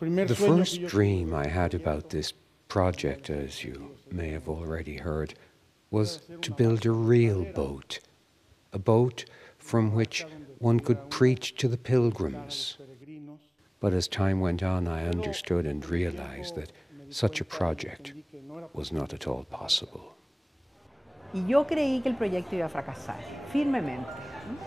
The first dream I had about this project, as you may have already heard, was to build a real boat, a boat from which one could preach to the pilgrims. But as time went on, I understood and realized that such a project was not at all possible. Y yo creí que el proyecto iba a fracasar, firmemente.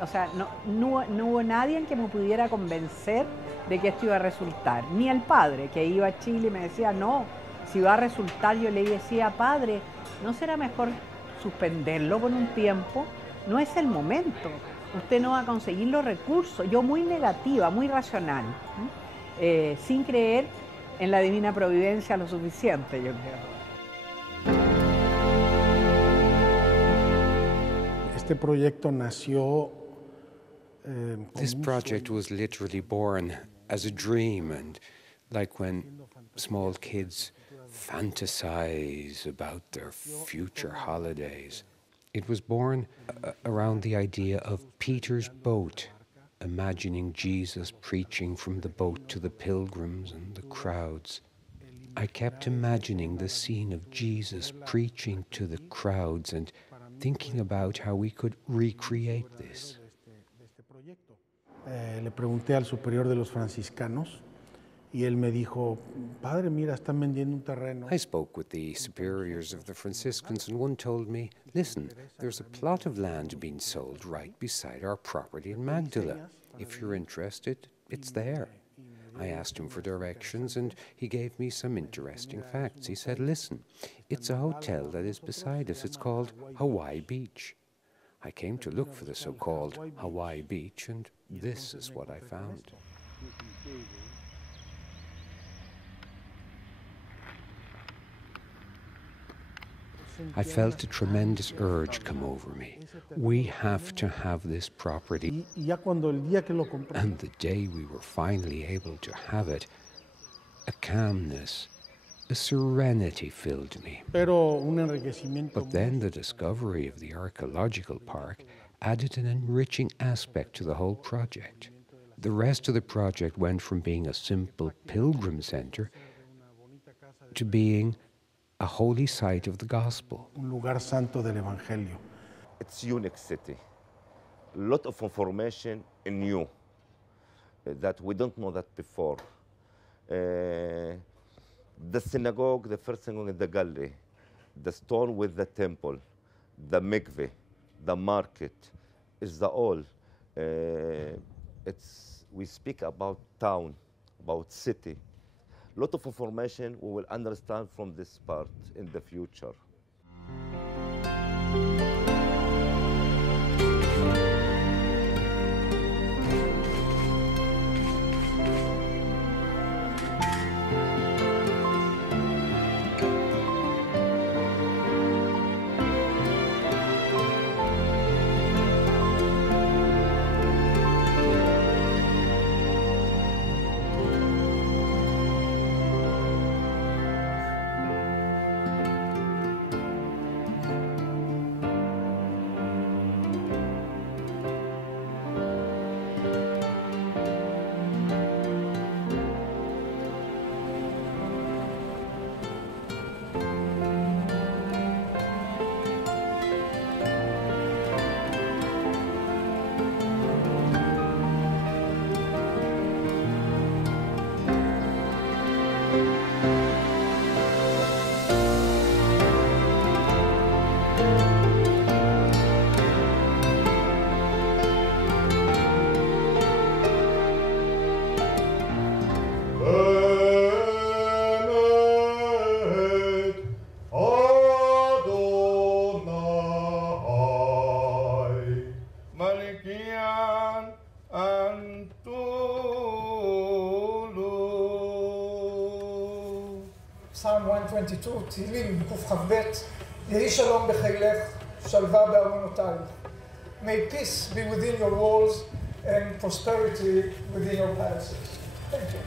O sea, no hubo nadie que me pudiera convencer de que esto iba a resultar. Ni el padre, que iba a Chile y me decía, no, si va a resultar, yo le decía, padre, ¿no será mejor suspenderlo por un tiempo? No es el momento, usted no va a conseguir los recursos. Yo muy negativa, muy racional, sin creer en la divina providencia lo suficiente, yo creo. This project was literally born as a dream, and like when small kids fantasize about their future holidays. It was born around the idea of Peter's boat, imagining Jesus preaching from the boat to the pilgrims and the crowds. I kept imagining the scene of Jesus preaching to the crowds and thinking about how we could recreate this. Le pregunté al superior de los franciscanos y él me dijo, padre, mira, están vendiendo un terreno. I spoke with the superiors of the Franciscans, and one told me, listen, there's a plot of land being sold right beside our property in Magdala. If you're interested, it's there. I asked him for directions, and he gave me some interesting facts. He said, listen, it's a hotel that is beside us. It's called HAWAI Beach. I came to look for the so-called HAWAI Beach, and this is what I found. I felt a tremendous urge come over me. We have to have this property. And the day we were finally able to have it, a calmness, a serenity filled me. But then the discovery of the archaeological park added an enriching aspect to the whole project. The rest of the project went from being a simple pilgrim center to being a holy site of the gospel. Un lugar santo del evangelio. It's a unique city. A lot of information new that we don't know that before. The synagogue, the first synagogue in the gallery, the stone with the temple, the mikveh, the market, is the all. We speak about town, about city. A lot of information we will understand from this part in the future. Psalm 122, תהילים, קכ"ב, יהי שלום בחילך, שלווה בארמונותייך. May peace be within your walls and prosperity within your palaces. Thank you.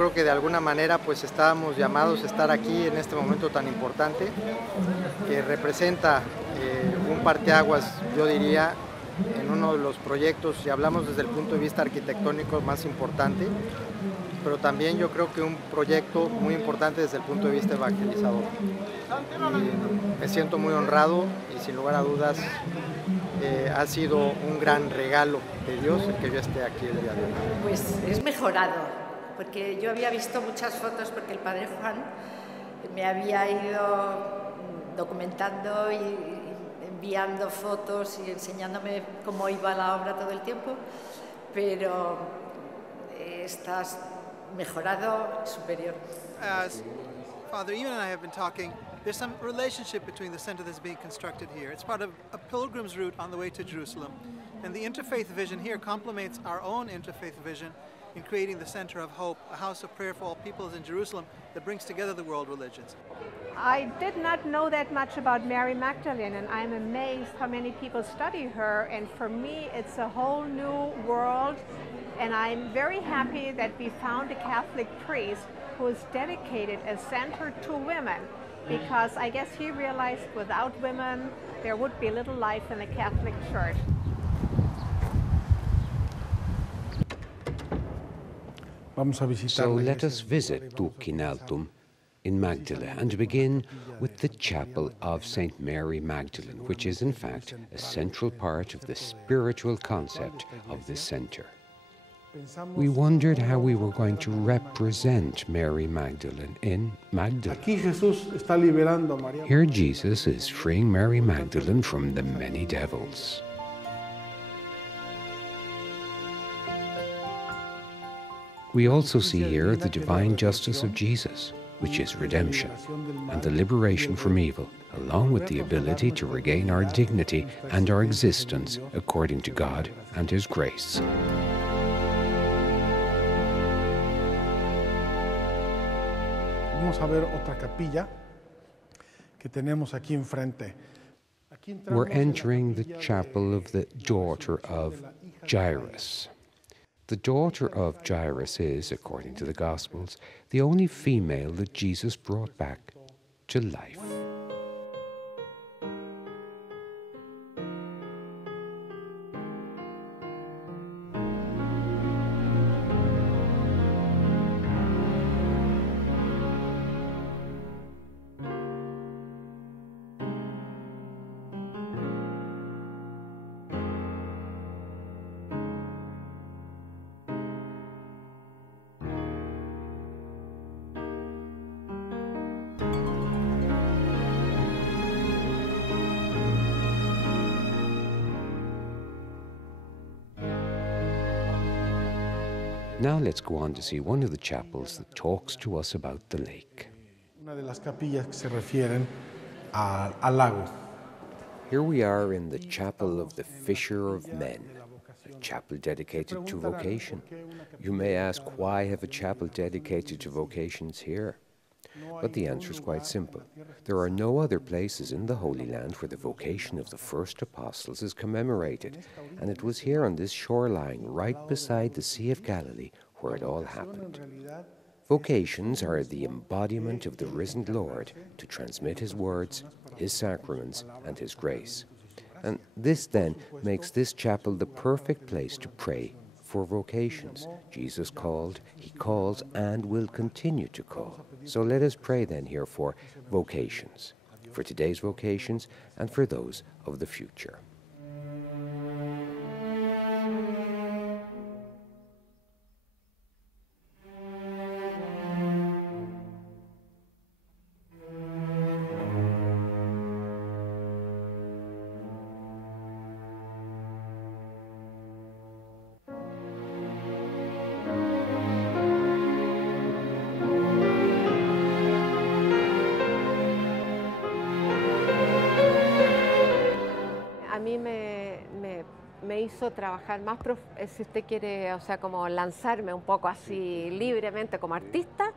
creo que de alguna manera pues estábamos llamados a estar aquí en este momento tan importante que representa un parteaguas, yo diría, en uno de los proyectos, si hablamos desde el punto de vista arquitectónico, más importante, pero también yo creo que un proyecto muy importante desde el punto de vista evangelizador. Me siento muy honrado y sin lugar a dudas ha sido un gran regalo de Dios el que yo esté aquí el día de hoy. Pues es mejorado, porque yo había visto muchas fotos porque el padre Juan me había ido documentando y enviando fotos y enseñándome cómo iba la obra todo el tiempo, pero estás mejorado, superior. As Father Ewan and I have been talking, there's some relationship between the center that's being constructed here. It's part of a pilgrim's route on the way to Jerusalem. And the interfaith vision here complements our own interfaith vision in creating the center of hope, a house of prayer for all peoples in Jerusalem that brings together the world religions. I did not know that much about Mary Magdalene, and I'm amazed how many people study her. And for me, it's a whole new world. And I'm very happy that we found a Catholic priest who is dedicated a center to women, because I guess he realized without women there would be little life in the Catholic Church. So let us visit Tukinaltum in Magdala and begin with the chapel of St. Mary Magdalene, which is in fact a central part of the spiritual concept of this center. We wondered how we were going to represent Mary Magdalene in Magdala. Here Jesus is freeing Mary Magdalene from the many devils. We also see here the divine justice of Jesus, which is redemption and the liberation from evil, along with the ability to regain our dignity and our existence according to God and His grace. Vamos a ver otra capilla que tenemos aquí enfrente. We're entering the chapel of the daughter of Jairus. The daughter of Jairus is, according to the Gospels, the only female that Jesus brought back to life. Now let's go on to see one of the chapels that talks to us about the lake. Una de las capillas que se refieren al lago. Here we are in the chapel of the Fisher of Men, a chapel dedicated to vocation. You may ask, why have a chapel dedicated to vocations here? But the answer is quite simple. There are no other places in the Holy Land where the vocation of the first apostles is commemorated, and it was here on this shoreline, right beside the Sea of Galilee, where it all happened. Vocations are the embodiment of the risen Lord to transmit His words, His sacraments, and His grace. And this then makes this chapel the perfect place to pray for vocations. Jesus called, He calls, and will continue to call. So let us pray then here for vocations, for today's vocations and for those of the future. Me hizo trabajar más, si usted quiere, o sea, como lanzarme un poco así libremente como artista,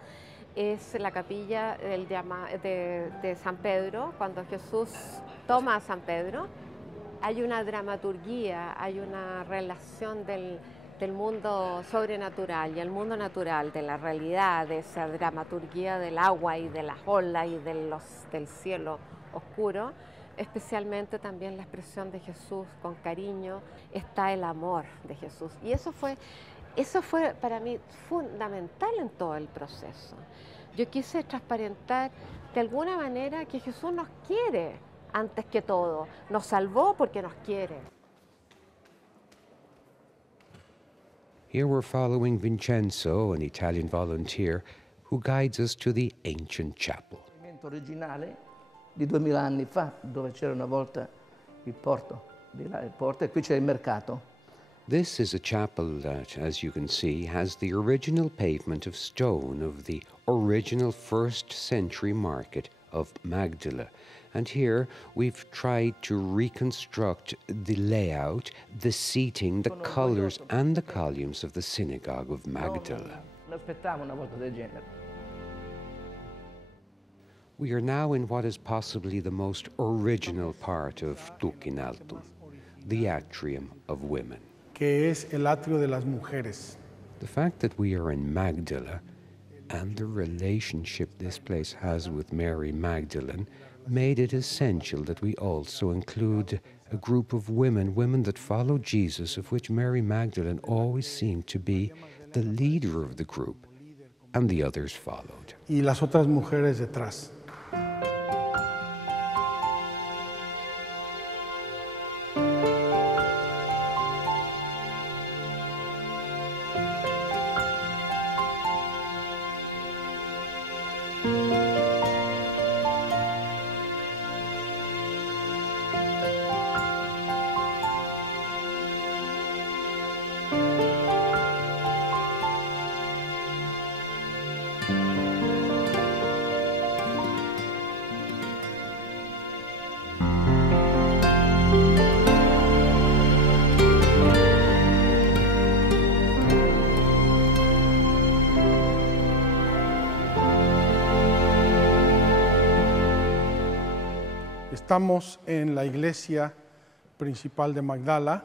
es la capilla de San Pedro. Cuando Jesús toma a San Pedro, hay una dramaturgia, hay una relación del del mundo sobrenatural y el mundo natural, de la realidad, de esa dramaturgia del agua y de las olas y del cielo oscuro, especialmente también la expresión de Jesús con cariño, está el amor de Jesús. Y eso fue para mí fundamental en todo el proceso. Yo quise transparentar de alguna manera que Jesús nos quiere antes que todo, nos salvó porque nos quiere. Here we're following Vincenzo, an Italian volunteer, who guides us to the ancient chapel. Originale di 2000 anni fa, dove c'era una volta il porto, di là il porto, e qui c'è il mercato. This is a chapel that, as you can see, has the original pavement of stone of the original 1st century market of Magdala. And here we've tried to reconstruct the layout, the seating, the colors and the columns of the synagogue of Magdala. We are now in what is possibly the most original part of Tuchinaltum, the atrium of women. Que es el atrio de las mujeres. The fact that we are in Magdala and the relationship this place has with Mary Magdalene made it essential that we also include a group of women that follow Jesus, of which Mary Magdalene always seemed to be the leader of the group, and the others followed. Y las otras mujeres detrás. Estamos en la iglesia principal de Magdala.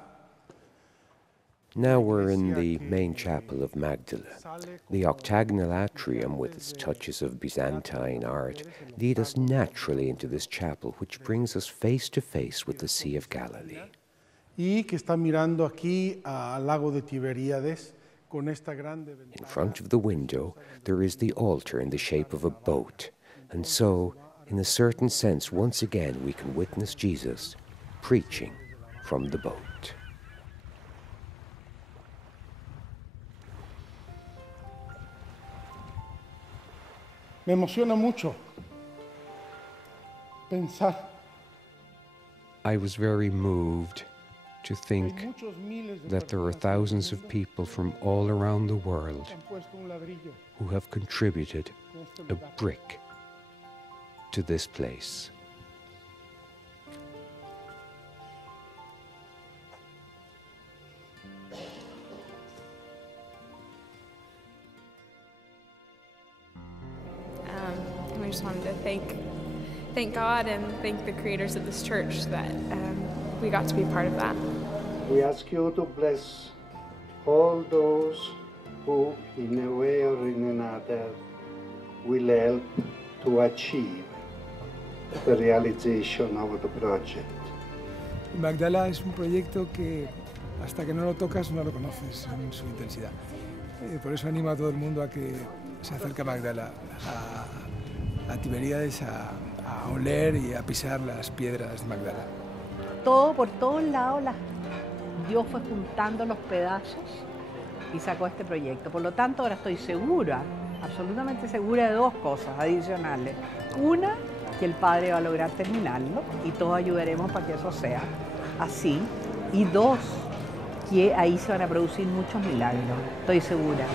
Now we're in the main chapel of Magdala. The octagonal atrium with its touches of Byzantine art lead us naturally into this chapel, which brings us face to face with the Sea of Galilee. Y que está mirando aquí al lago de Tiberias con esta grande ventana. In front of the window, there is the altar in the shape of a boat, and so, in a certain sense, once again, we can witness Jesus preaching from the boat. Me emociona mucho pensar. I was very moved to think that there are thousands of people from all around the world who have contributed a brick to this place. And we just wanted to thank God and thank the creators of this church that we got to be part of that. We ask you to bless all those who, in a way or in another, will help to achieve the realization of the project. Magdala es un proyecto que hasta que no lo tocas no lo conoces en su intensidad. Por eso animo a todo el mundo a que se acerque a Magdala, a Tiberias, a oler y a pisar las piedras de Magdala. Todo, por todos lados, Dios fue juntando los pedazos y sacó este proyecto. Por lo tanto, ahora estoy segura, absolutamente segura de dos cosas adicionales. Una, que el Padre va a lograr terminarlo y todos ayudaremos para que eso sea así. Y dos, que ahí se van a producir muchos milagros, estoy segura.